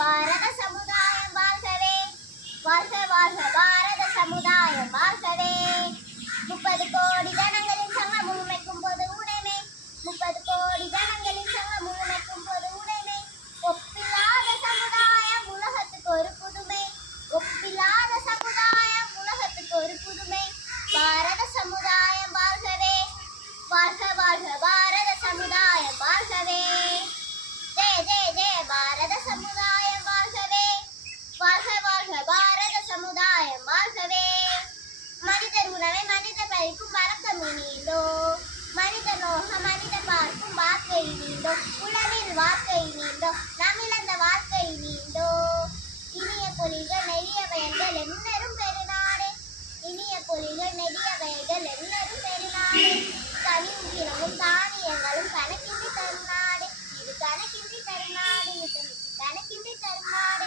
para ka sa Tamil வார்த்தை நீண்டோ அந்த வார்த்தை நீண்டோ இனிய பொலிகள் நெறிய வயல்கள் என்னரும் பெருநாடு இனிய பொலிகள் நெறிய வயல்கள் என்னரும் பெருநாடு கனிவுகிறவும் தானியங்களும் கணக்கின்றி தருநாடு இது கணக்கின்றி தருநாடு இது கணக்கின்றி தருநாடு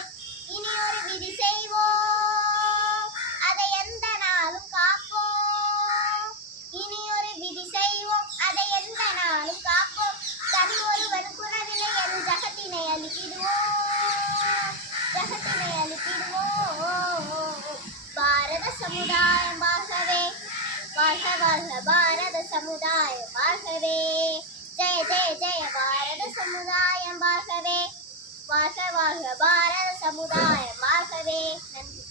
இனி ஒரு விதி செய்வோம். அதை எந்த நாளும் காப்போம். இனி ஒரு விதி செய்வோம். அதை எந்த நாளும் காப்போம். சமுதாயம் வாழவே வாழ்க வாழ்க பாரத சமுதாயம் வாழ்கவே ஜெய ஜெய ஜெய பாரத சமுதாயம் வாழ்கவே வாழ்க வாழ்க பாரத சமுதாயம் வாழ்கவே நன்றி.